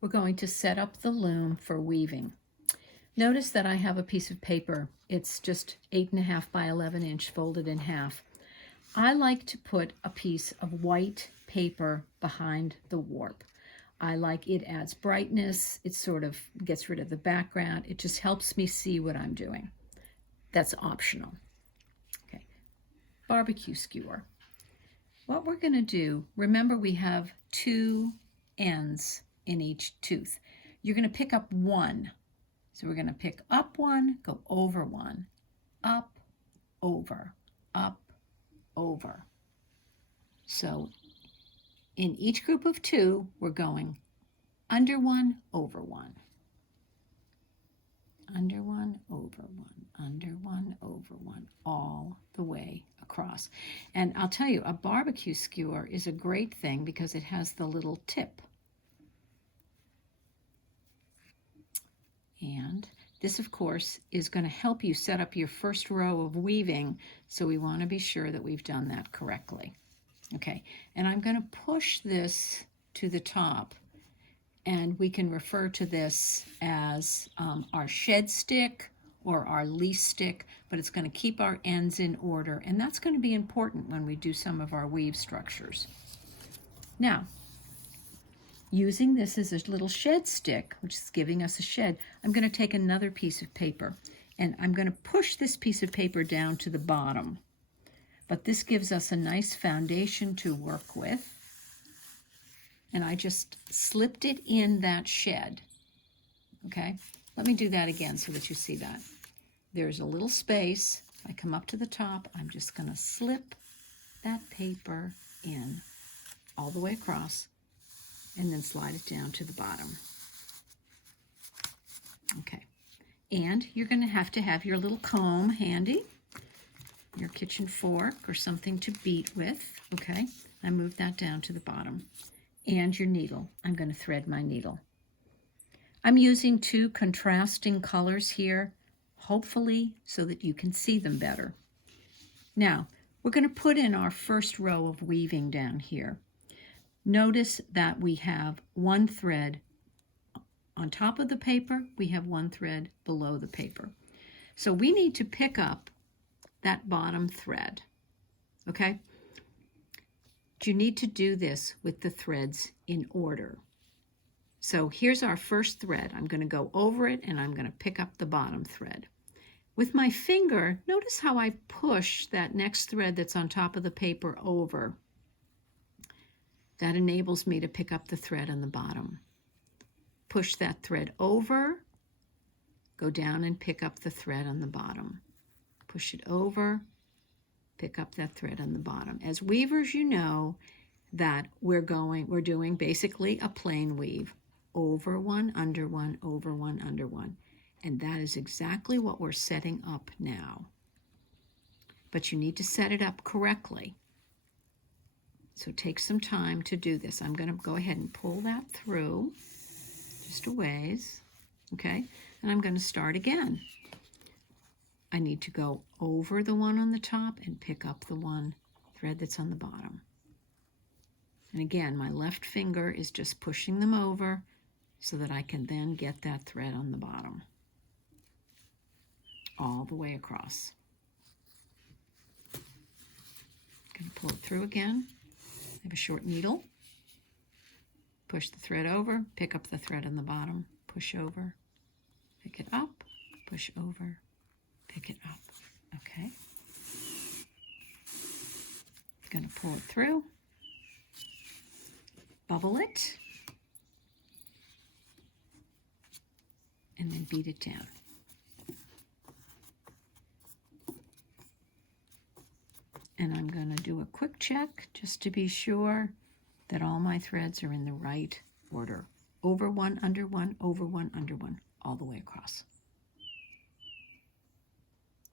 we're going to set up the loom for weaving. Notice that I have a piece of paper. It's just 8.5 by 11 inch folded in half. I like to put a piece of white paper behind the warp. I like it adds brightness. It sort of gets rid of the background. It just helps me see what I'm doing. That's optional. Okay, barbecue skewer. What we're going to do, remember we have 2 ends in each tooth. You're going to pick up 1. So we're going to pick up 1, go over 1, up, over, up, over. So in each group of 2, we're going under 1, over 1. Under 1, over 1, under 1, over 1, all the way across. And I'll tell you, a barbecue skewer is a great thing because it has the little tip. And this, of course, is going to help you set up your first row of weaving, so we want to be sure that we've done that correctly. Okay, and I'm going to push this to the top, and we can refer to this as our shed stick or our lease stick, but it's going to keep our ends in order, and that's going to be important when we do some of our weave structures. Now, using this as a little shed stick, which is giving us a shed, I'm going to take another piece of paper, and I'm going to push this piece of paper down to the bottom. But this gives us a nice foundation to work with. And I just slipped it in that shed. Okay, let me do that again so that you see that. There's a little space. I come up to the top. I'm just going to slip that paper in all the way across and then slide it down to the bottom. Okay, and you're going to have your little comb handy, your kitchen fork or something to beat with. Okay, I move that down to the bottom. And your needle. I'm going to thread my needle. I'm using 2 contrasting colors here, hopefully so that you can see them better. Now, we're going to put in our first row of weaving down here. Notice that we have 1 thread on top of the paper, we have 1 thread below the paper. So we need to pick up that bottom thread, okay? You need to do this with the threads in order. So here's our first thread. I'm going to go over it and I'm going to pick up the bottom thread. With my finger, notice how I push that next thread that's on top of the paper over. That enables me to pick up the thread on the bottom. Push that thread over, go down and pick up the thread on the bottom. Push it over, pick up that thread on the bottom. As weavers, you know that we're doing basically a plain weave. Over 1, under 1, over 1, under 1. And that is exactly what we're setting up now. But you need to set it up correctly. So take some time to do this. I'm going to go ahead and pull that through just a ways, okay? And I'm going to start again. I need to go over the one on the top and pick up the one thread that's on the bottom. And again, my left finger is just pushing them over so that I can then get that thread on the bottom all the way across. I'm going to pull it through again. I have a short needle. Push the thread over, pick up the thread on the bottom, push over, pick it up, push over, pick it up. Okay. I'm going to pull it through, bubble it, and then beat it down. And I'm going to do a quick check just to be sure that all my threads are in the right order. Over 1, under 1, over 1, under 1, all the way across.